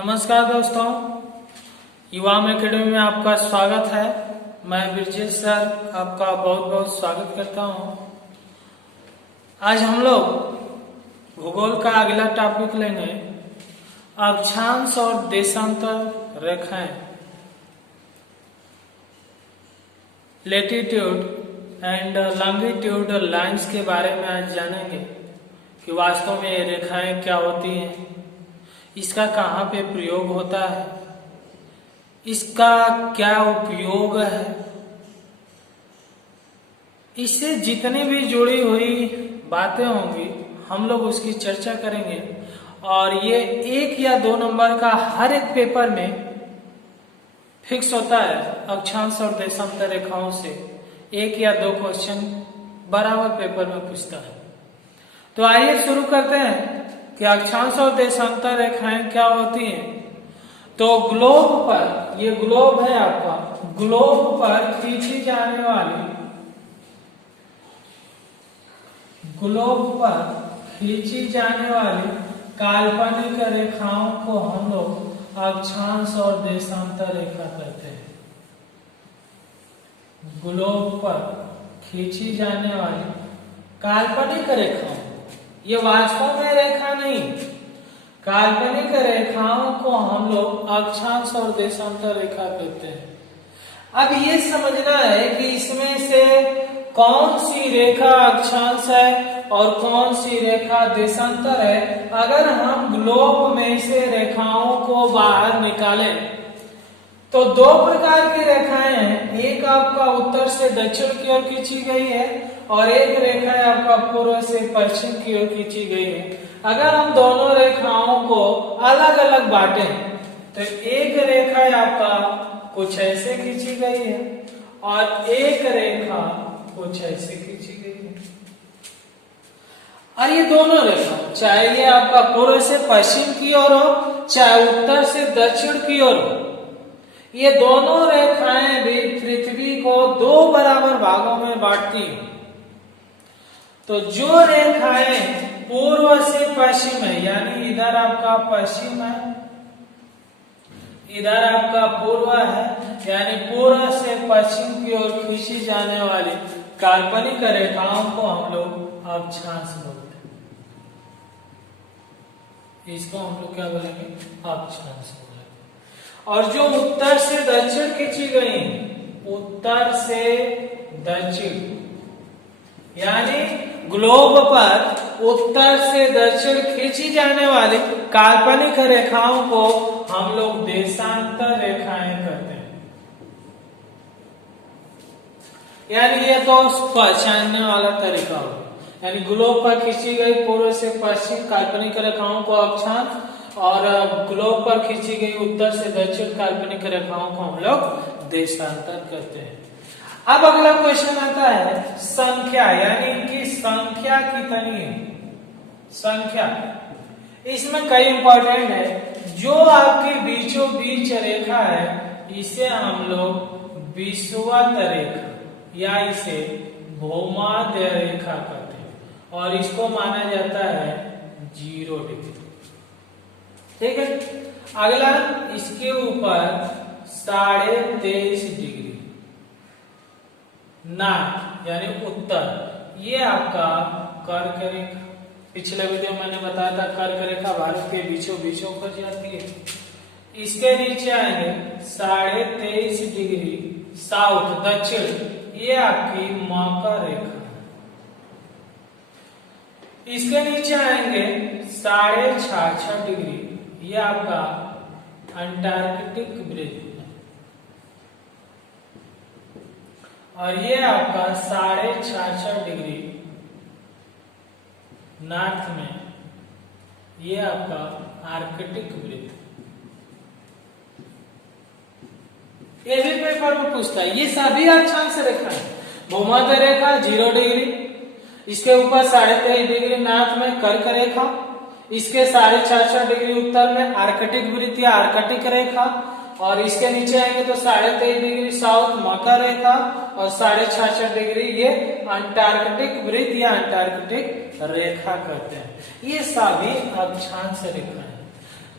नमस्कार दोस्तों, युवाम एकेडमी में आपका स्वागत है। मैं ब्रजेश सर आपका बहुत बहुत स्वागत करता हूं। आज हम लोग भूगोल का अगला टॉपिक लेंगे, अक्षांश और देशांतर रेखाएं। लेटीट्यूड एंड लॉन्गिट्यूड लाइंस के बारे में आज जानेंगे कि वास्तव में ये रेखाएं क्या होती हैं, इसका कहाँ पे प्रयोग होता है, इसका क्या उपयोग है, इससे जितनी भी जुड़ी हुई बातें होंगी हम लोग उसकी चर्चा करेंगे। और ये 1 या 2 नंबर का हर एक पेपर में फिक्स होता है। अक्षांश और देशांतर रेखाओं से 1 या 2 क्वेश्चन बराबर पेपर में पूछता है। तो आइए शुरू करते हैं कि अक्षांश और देशांतर रेखाएं क्या होती हैं। तो ग्लोब पर, ये ग्लोब है आपका, ग्लोब पर खींची जाने वाली, ग्लोब पर खींची जाने वाली काल्पनिक रेखाओं को हम लोग अक्षांश और देशांतर रेखा कहते हैं। ग्लोब पर खींची जाने वाली काल्पनिक रेखाओं, ये वास्तव में रेखा नहीं, काल्पनिक रेखाओं को हम लोग अक्षांश और देशांतर रेखा कहते हैं। अब ये समझना है कि इसमें से कौन सी रेखा अक्षांश है और कौन सी रेखा देशांतर है। अगर हम ग्लोब में से रेखाओं को बाहर निकालें तो 2 प्रकार की रेखाएं हैं। एक आपका उत्तर से दक्षिण की ओर खींची गई है और एक रेखा आपका पूर्व से पश्चिम की ओर खींची गई है। अगर हम दोनों रेखाओं को अलग अलग बांटें तो एक रेखा आपका कुछ ऐसे खींची गई है और एक रेखा कुछ ऐसे खींची गई है। और ये दोनों रेखा, चाहे ये आपका पूर्व से पश्चिम की ओर हो, चाहे उत्तर से दक्षिण की ओर हो, ये दोनों रेखाएं भी पृथ्वी को 2 बराबर भागों में बांटती हैं। तो जो रेखाएं पूर्व से पश्चिम है, यानी इधर आपका पश्चिम है, इधर आपका पूर्व है, यानी पूर्व से पश्चिम की ओर खींची जाने वाली काल्पनिक रेखाओं को हम लोग अक्षांश बोलते हैं। इसको हम लोग क्या बोलेंगे? अक्षांश बोलेंगे। और जो उत्तर से दक्षिण खींची गई, उत्तर से दक्षिण, यानी ग्लोब पर उत्तर से दक्षिण खींची जाने वाली काल्पनिक रेखाओं को हम लोग देशांतर रेखाएं कहते हैं। यानी ये तो पहचानने वाला तरीका हो, यानी ग्लोब पर खींची गई पूर्व से पश्चिम काल्पनिक रेखाओं को अक्षांश और ग्लोब पर खींची गई उत्तर से दक्षिण काल्पनिक रेखाओं को हम लोग देशांतर कहते हैं। अब अगला क्वेश्चन आता है संख्या, यानी इनकी संख्या कितनी है। संख्या इसमें कई इंपॉर्टेंट है। जो आपकी बीचों बीच रेखा है इसे हम लोग विषुवत रेखा या इसे भूमध्य रेखा कहते हैं और इसको माना जाता है 0 डिग्री। ठीक है। अगला, इसके ऊपर 23.5 डिग्री नॉर्थ यानी उत्तर, ये आपका कर्क रेखा। पिछले वीडियो मैंने बताया था कर्क रेखा भारत के बीचों बीचों पर जाती है। इसके नीचे आएंगे 23.5 डिग्री साउथ दक्षिण, ये आपकी मकर रेखा। इसके नीचे आएंगे 66.5 डिग्री, ये आपका अंटार्कटिक वृत्त और ये आपका 66.5 डिग्री नॉर्थ में, ये आपका आर्कटिक वृत्त। ये भी पेपर में पूछता है। ये सभी अक्षांश रेखा है। भूमध्य रेखा 0 डिग्री, इसके ऊपर 23.5 डिग्री नॉर्थ में कर्क रेखा, इसके 66.5 डिग्री उत्तर में आर्कटिक वृत्त या आर्कटिक रेखा, और इसके नीचे आएंगे तो 23.5 डिग्री साउथ मकर रेखा और 66.5 डिग्री ये अंटार्कटिक वृत्त या अंटार्कटिक रेखा कहते हैं। ये सभी अक्षांश रेखा है।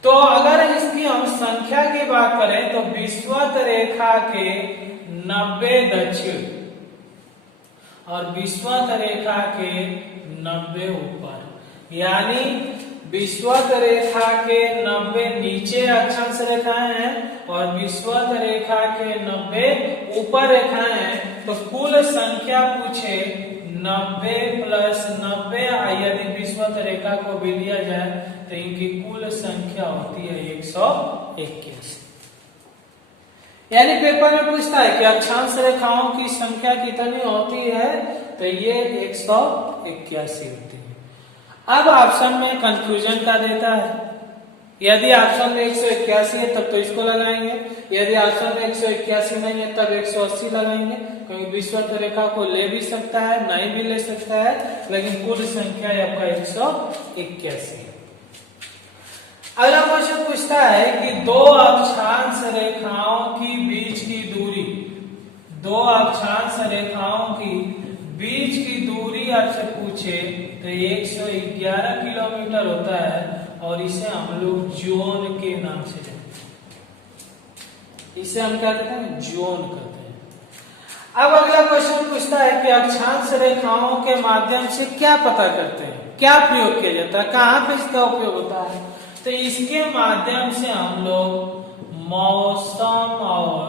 तो अगर इसकी हम संख्या की बात करें तो विषुवत रेखा के 90 दक्षिण और विषुवत रेखा के 90 ऊपर, यानी विषुवत रेखा के 90 नीचे अक्षांश रेखाएं हैं और विषुवत रेखा के 90 ऊपर रेखाएं हैं। तो कुल संख्या पूछे 90 प्लस 90, यदि विषुवत रेखा को भी लिया जाए तो इनकी कुल संख्या होती है 181। यानी पेपर में पूछता है कि अक्षांश रेखाओं की संख्या कितनी होती है, तो ये 181 होती है। अब ऑप्शन में कंफ्यूजन का देता है। यदि ऑप्शन में 181 है तब तो इसको लगाएंगे, यदि ऑप्शन में 181 नहीं है तब 180 लगाएंगे, क्योंकि विषुवत रेखा को ले भी सकता है नहीं भी ले सकता है, लेकिन कुल संख्या आपका 181 है। अगला क्वेश्चन पूछता है कि दो अक्षांश रेखाओं की बीच की दूरी, दो अक्षांश रेखाओं की बीच की दूरी आपसे पूछे तो 111 किलोमीटर होता है और इसे हम लोग जोन के नाम से जानते हैं। इसे हम क्या कहते हैं? जोन कहते हैं। अब अगला क्वेश्चन पूछता है कि अक्षांश रेखाओं के माध्यम से क्या पता करते हैं, क्या प्रयोग किया जाता है, कहां पे इसका उपयोग होता है? तो इसके माध्यम से हम लोग मौसम और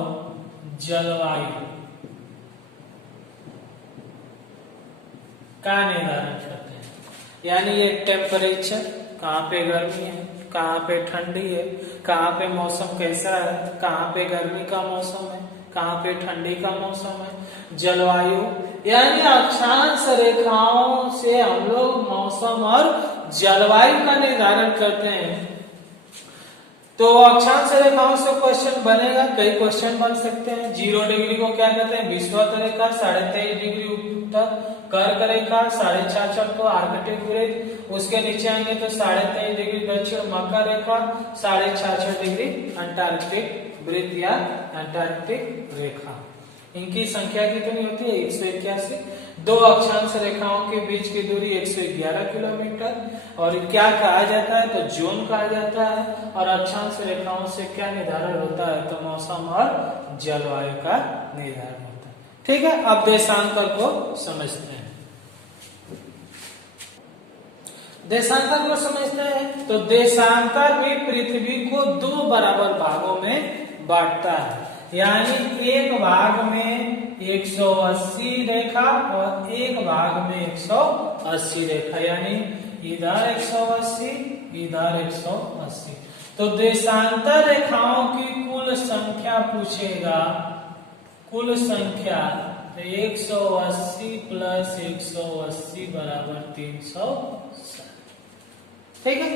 जलवायु का निर्धारण करते हैं। यानी ये टेम्परेचर, कहाँ पे गर्मी है, कहाँ पे ठंडी है, कहाँ पे मौसम कैसा है, कहाँ पे गर्मी का मौसम है, कहाँ पे ठंडी का मौसम है, जलवायु, यानी अक्षांश रेखाओं से हम लोग मौसम और जलवायु का निर्धारण करते हैं। तो अक्षांश रेखाओं से क्वेश्चन बनेगा, कई क्वेश्चन बन सकते हैं। 0 डिग्री को क्या कहते हैं? विषुवत रेखा, 23.5 डिग्री उत्तर, कर्क रेखा 4.5 को आर्कटिक वृत्त, उसके नीचे आएंगे तो 23.5 डिग्री दक्षिण मकर रेखा, 6.5 डिग्री अंटार्कटिक वृत्त या अंटार्कटिक रेखा। इनकी संख्या कितनी होती है? 181। दो अक्षांश रेखाओं के बीच की दूरी 111 किलोमीटर और क्या कहा जाता है? तो जोन कहा जाता है। और अक्षांश रेखाओं से क्या निर्धारण होता है? तो मौसम और जलवायु का निर्धारण होता है। ठीक है, अब देशांतर को समझते हैं। देशांतर को समझते हैं तो देशांतर भी पृथ्वी को 2 बराबर भागों में बांटता है। यानी एक भाग में 180 रेखा और एक भाग में 180 रेखा, यानी इधर 180 इधर 180। तो देशांतर रेखाओं की कुल संख्या पूछेगा, कुल संख्या 180 प्लस 180 बराबर 360। ठीक है,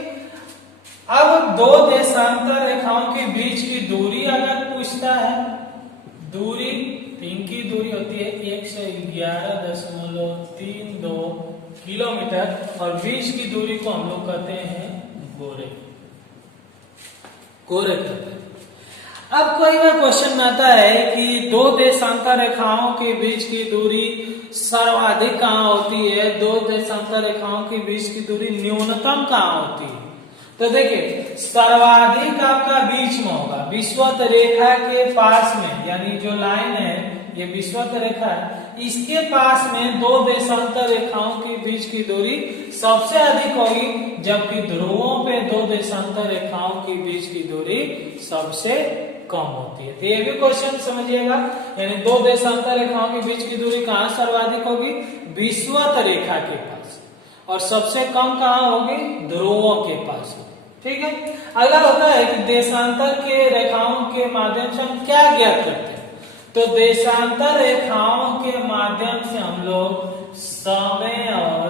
अब दो देशांतर रेखाओं के बीच की दूरी अगर पूछता है, दूरी, इनकी दूरी होती है 111.32 किलोमीटर और बीच की दूरी को हम लोग कहते हैं गोरे, गोरे कहते हैं। अब कोई बार क्वेश्चन आता है कि दो देशांतर रेखाओं के बीच की दूरी सर्वाधिक कहाँ होती है, दो देशांतर रेखाओं के बीच की दूरी न्यूनतम कहाँ होती है? तो देखिए, सर्वाधिक आपका बीच में होगा, विषुवत रेखा के पास में, यानी जो लाइन है ये विषुवत रेखा है, इसके पास में दो देशांतर रेखाओं के बीच की दूरी सबसे अधिक होगी, जबकि ध्रुवों पे दो देशांतर रेखाओं के बीच की दूरी सबसे कम होती है। तो ये भी क्वेश्चन समझिएगा, यानी दो देशांतर रेखाओं के बीच की दूरी कहाँ सर्वाधिक होगी? विषुवत रेखा के पास, और सबसे कम कहाँ होगी? ध्रुवों के पास। ठीक है, अगला होता है कि देशांतर के रेखाओं के माध्यम से हम क्या ज्ञात करते हैं? तो देशांतर रेखाओं के माध्यम से हम लोग समय और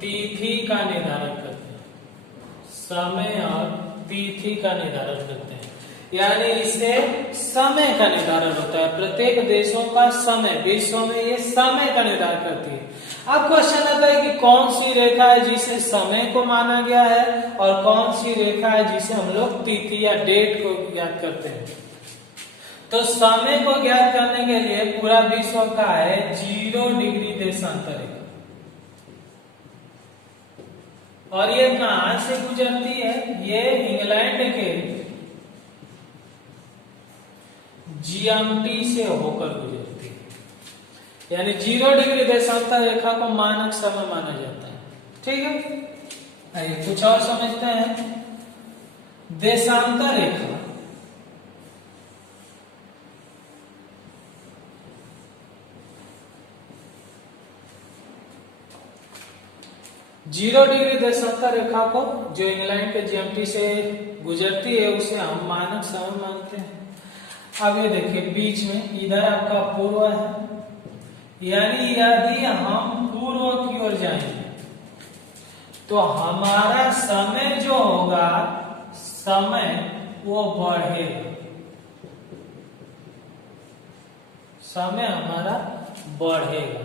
तिथि का निर्धारण करते हैं, समय और तिथि का निर्धारण करते हैं। यानी इससे समय का निर्धारण होता है, प्रत्येक देशों का समय, विश्व में ये समय का निर्धारण करती है। अब क्वेश्चन आता है कि कौन सी रेखा है जिसे समय को माना गया है और कौन सी रेखा है जिसे हम लोग तिथि या डेट को ज्ञात करते हैं? तो समय को ज्ञात करने के लिए पूरा विश्व का है 0 डिग्री देशांतर रेखा, और ये कहां से गुजरती है? ये इंग्लैंड के जीएमटी से होकर गुजरती है, यानी 0 डिग्री देशांतर रेखा को मानक समय माना जाता है। ठीक है, आइए कुछ और समझते हैं। देशांतर रेखा जीरो डिग्री देशांतर रेखा को जो इंग्लैंड के जीएमटी से गुजरती है उसे हम मानक समय मानते हैं। अब ये देखिए बीच में इधर आपका पूर्व है, यानी यदि हम पूर्व की ओर जाएंगे तो हमारा समय जो होगा, समय वो बढ़ेगा, समय हमारा बढ़ेगा।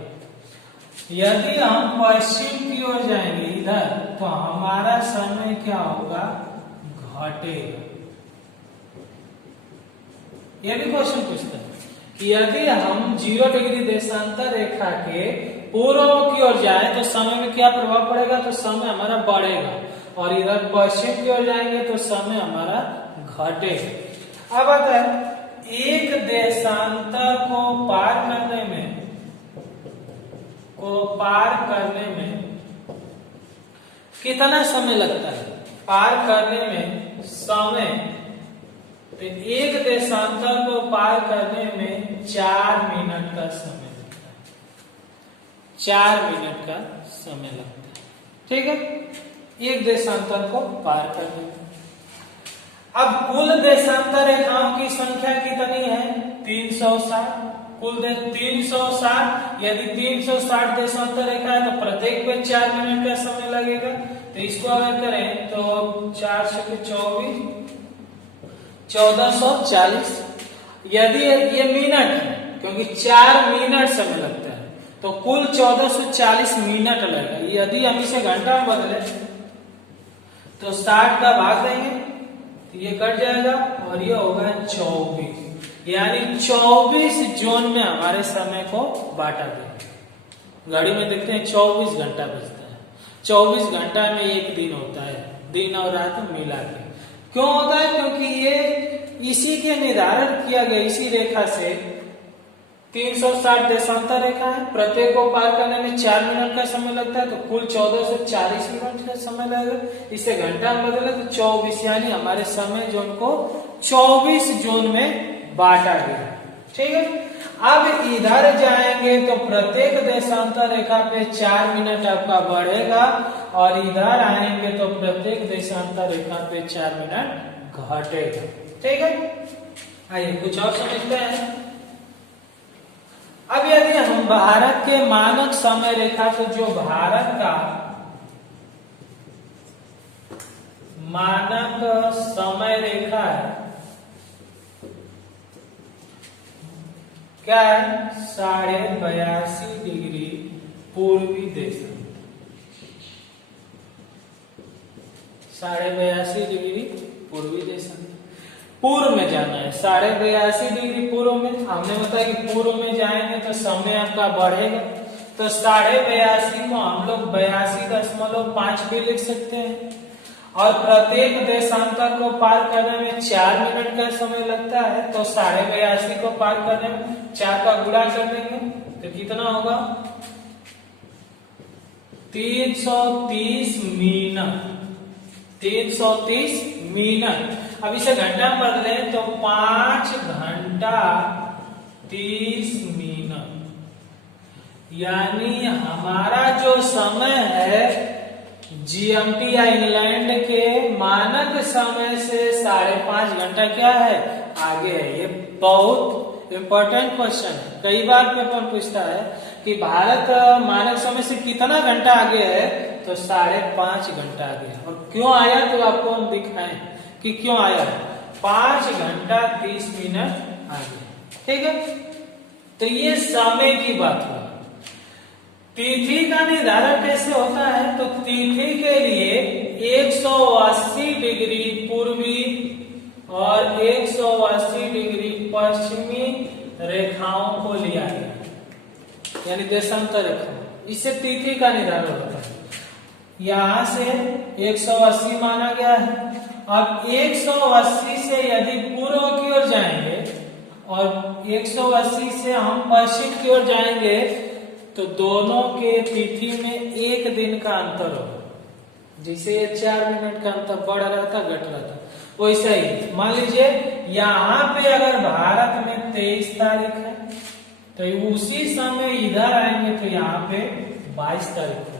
यदि हम पश्चिम की ओर जाएंगे इधर तो हमारा समय क्या होगा, घटेगा। यह भी क्वेश्चन पूछता है कि यदि हम 0 डिग्री देशांतर रेखा के पूर्व की ओर जाए तो समय में क्या प्रभाव पड़ेगा, तो समय हमारा बढ़ेगा, और इधर पश्चिम की ओर जाएंगे तो समय हमारा घटेगा। अब आता है एक देशांतर को पार करने में कितना समय लगता है। पार करने में समय, तो एक देशांतर को पार करने में 4 मिनट का समय लगता है, 4 मिनट का समय लगता है। ठीक है, एक देशांतर को पार करने में। अब कुल देशांतर रेखाओं की संख्या कितनी है, 360। कुल 360, यदि 360 देशांतर रेखा है तो प्रत्येक पे 4 मिनट का समय लगेगा। तो इसको अगर करें तो 4 से 24, 1440। यदि ये मिनट है, क्योंकि 4 मिनट समय लगता है, तो कुल 1440 मिनट लगेगा। यदि हम इसे घंटा में बदले तो 60 का भाग देंगे तो ये कट जाएगा और ये होगा 24, यानी 24 जोन में हमारे समय को बांटा गया। घड़ी में देखते हैं 24 घंटा बजता है, 24 घंटा में एक दिन होता है, दिन और रात मिला के। क्यों होता है, क्योंकि ये इसी के निर्धारण किया गया, इसी रेखा से 360 देशांतर रेखा है, प्रत्येक को पार करने में 4 मिनट का समय लगता है, तो कुल 1440 मिनट का समय लगेगा। इसे घंटा में बदले तो 24, यानी हमारे समय जोन को 24 जोन में बांटा गया। ठीक है, अब इधर जाएंगे तो प्रत्येक देशांतर रेखा पे 4 मिनट आपका बढ़ेगा, और इधर आएंगे तो प्रत्येक देशांतर रेखा पे 4 मिनट घटेगा। ठीक है, आइए कुछ और समझते हैं। अब यदि हम भारत के मानक समय रेखा, तो जो भारत का मानक समय रेखा है क्या है, 82.5 डिग्री पूर्वी देशांतर, 82.5 डिग्री पूर्वी देशांतर। पूर्व में जाना है, 82.5 डिग्री पूर्व में। हमने बताया कि पूर्व में जाएंगे तो समय आपका बढ़ेगा, तो 82.5 को हम लोग 82.5 भी लिख सकते हैं। और प्रत्येक देशांतर को पार करने में 4 मिनट का समय लगता है, तो 82.5 को पार करने में 4 का गुणा कर देंगे तो कितना होगा, 330 मिनट, 330 मिनट। अब इसे घंटा में बदले तो 5 घंटा 30 मिनट, यानी हमारा जो समय है जीएमटी या इंग्लैंड के मानक समय से 5.5 घंटा क्या है, आगे है। ये बहुत इंपॉर्टेंट क्वेश्चन है, कई बार पेपर पूछता है कि भारत मानक समय से कितना घंटा आगे है, तो 5.5 घंटा आगे है। और क्यों आया तो आपको हम दिखाएं कि क्यों आया, 5 घंटा 30 मिनट आगे। ठीक है, तो ये समय की बात हुई। तिथि का निर्धारण कैसे होता है, तो तिथि के लिए 180 डिग्री पूर्वी और 180 डिग्री पश्चिमी रेखाओं को लिया गया, यानी देशांतर रेखा, इससे तिथि का निर्धारण होता है। यहां से 180 माना गया है अब 180 से यदि पूर्व की ओर जाएंगे और 180 से हम पश्चिम की ओर जाएंगे तो दोनों के तिथि में 1 दिन का अंतर होगा। जैसे ये 4 मिनट का अंतर बढ़ रहा था घट रहा था, वैसा ही मान लीजिए यहाँ पे अगर भारत में 23 तारीख है तो उसी समय इधर आएंगे तो यहाँ पे 22 तारीख है।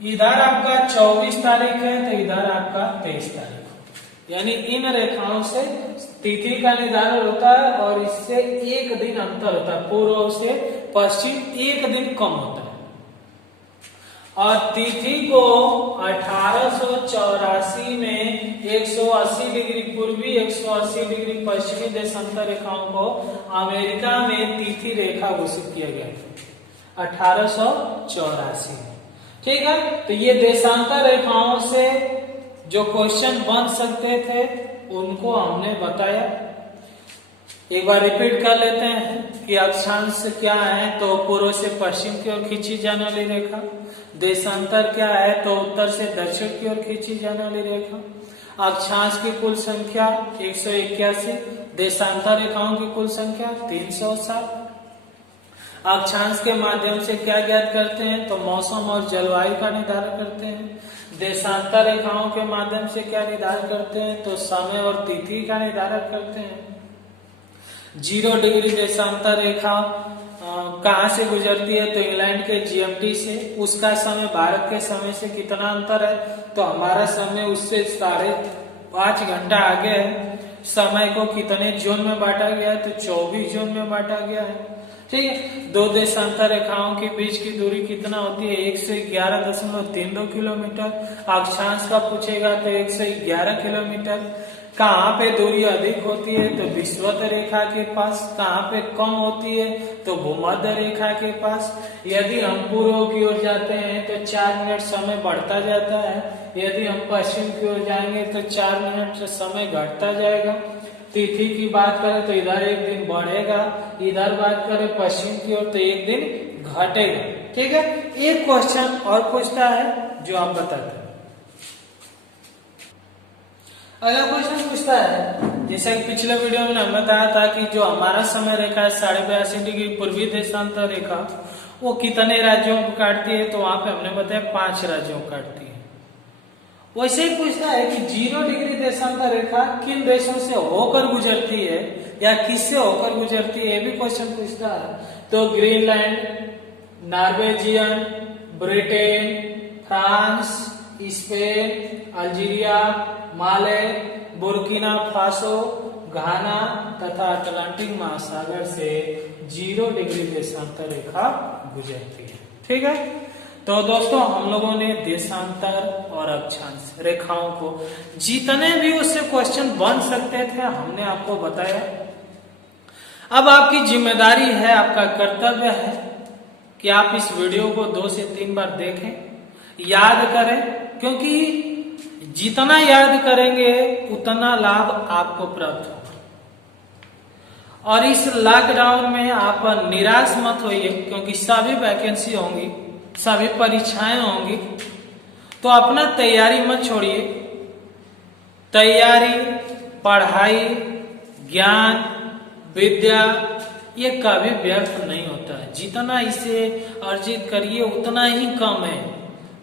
इधर आपका 24 तारीख है तो इधर आपका 23 तारीख है। यानी इन रेखाओं से तिथि का निर्धारण होता है और इससे 1 दिन अंतर होता है, पूर्व से पश्चिम 1 दिन कम होता है। और तिथि को 1884 में 180 डिग्री पूर्वी 180 डिग्री पश्चिमी देशांतर रेखाओं को अमेरिका में तिथि रेखा घोषित किया गया था 1884 में। ठीक है, तो ये देशांतर रेखाओं से जो क्वेश्चन बन सकते थे उनको हमने बताया। एक बार रिपीट कर लेते हैं कि अक्षांश क्या है, तो पूर्व से पश्चिम की ओर खींची जाने वाली रेखा। देशांतर क्या है, तो उत्तर से दक्षिण की ओर खींची जाने वाली रेखा। अक्षांश की कुल संख्या 181, देशांतर रेखाओं की कुल संख्या 307। अक्षांश के माध्यम से क्या ज्ञात करते हैं, तो मौसम और जलवायु का निर्धारण करते हैं। देशांतर रेखाओं के माध्यम से क्या निर्धारण करते हैं, तो समय और तिथि का निर्धारण करते हैं। 0 डिग्री देशांतर रेखा कहाँ से गुजरती है, तो इंग्लैंड के जीएमटी से। उसका समय भारत के समय से कितना अंतर है, तो हमारा समय उससे 5.5 घंटा आगे है। समय को कितने जोन में बांटा गया है, तो 24 जोन में बांटा गया है। ठीक है, 2 देशांतर रेखाओं के बीच की दूरी कितना होती है, 1 से 11.32 किलोमीटर। अक्षांश का पूछेगा तो 1 से 11 किलोमीटर। कहाँ पे दूरी अधिक होती है, तो विषुवत रेखा के पास। कहाँ पे कम होती है, तो भूमध्य रेखा के पास। यदि हम पूर्व की ओर जाते हैं तो 4 मिनट समय बढ़ता जाता है, यदि हम पश्चिम की ओर जाएंगे तो 4 मिनट से समय घटता जाएगा। तिथि की बात करें तो इधर 1 दिन बढ़ेगा, इधर बात करें पश्चिम की ओर तो 1 दिन घटेगा। ठीक है, एक क्वेश्चन और पूछता है जो आप बताते हैं। अगला क्वेश्चन पूछता है, जैसे पिछले वीडियो में हमने बताया था कि जो हमारा समय रेखा है 82.5 डिग्री पूर्वी देशांतर रेखा, वो कितने राज्यों को काटती है, तो वहां पे हमने बताया 5 राज्यों को काटती है। वैसे ही पूछता है कि 0 डिग्री देशांतर रेखा किन देशों से होकर गुजरती है या किससे होकर गुजरती है, ये भी क्वेश्चन पूछता है। तो Greenland, Norwegian, Britain, France, Spain, Algeria, Mali, Burkina Faso, Ghana तथा अटलांटिक महासागर से 0 डिग्री देशांतर रेखा गुजरती है। ठीक है, तो दोस्तों हम लोगों ने देशांतर और अक्षांश रेखाओं को जितने भी उससे क्वेश्चन बन सकते थे हमने आपको बताया। अब आपकी जिम्मेदारी है, आपका कर्तव्य है कि आप इस वीडियो को 2 से 3 बार देखें, याद करें, क्योंकि जितना याद करेंगे उतना लाभ आपको प्राप्त होगा। और इस लॉकडाउन में आप निराश मत होइए, क्योंकि सभी वैकेंसी होंगी, सभी परीक्षाएं होंगी, तो अपना तैयारी मत छोड़िए। तैयारी, पढ़ाई, ज्ञान, विद्या ये कभी व्यर्थ नहीं होता है। जितना इसे अर्जित करिए उतना ही कम है।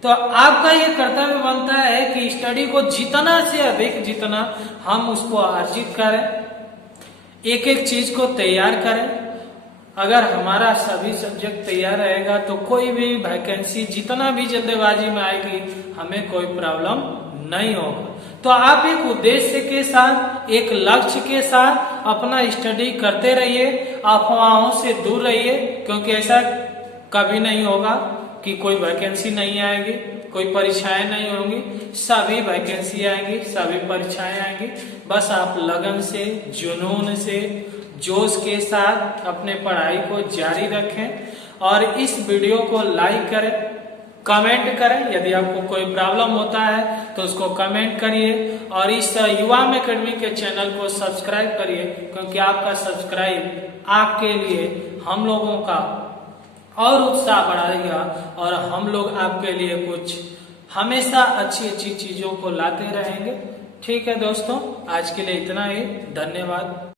तो आपका ये कर्तव्य बनता है कि स्टडी को जितना से अधिक जितना हम उसको अर्जित करें, एक एक चीज को तैयार करें। अगर हमारा सभी सब्जेक्ट तैयार रहेगा तो कोई भी वैकेंसी जितना भी जल्दबाजी में आएगी हमें कोई प्रॉब्लम नहीं होगा। तो आप एक उद्देश्य के साथ, एक लक्ष्य के साथ अपना स्टडी करते रहिए, अफवाहों से दूर रहिए, क्योंकि ऐसा कभी नहीं होगा कि कोई वैकेंसी नहीं आएगी, कोई परीक्षाएं नहीं होंगी। सभी वैकेंसी आएंगी, सभी परीक्षाएं आएंगी। बस आप लगन से, जुनून से, जोश के साथ अपने पढ़ाई को जारी रखें और इस वीडियो को लाइक करें, कमेंट करें। यदि आपको कोई प्रॉब्लम होता है तो उसको कमेंट करिए और इस युवा एकेडमी के चैनल को सब्सक्राइब करिए, क्योंकि आपका सब्सक्राइब आपके लिए हम लोगों का और उत्साह बढ़ाएगा और हम लोग आपके लिए कुछ हमेशा अच्छी अच्छी चीजों को लाते रहेंगे। ठीक है दोस्तों, आज के लिए इतना ही। धन्यवाद।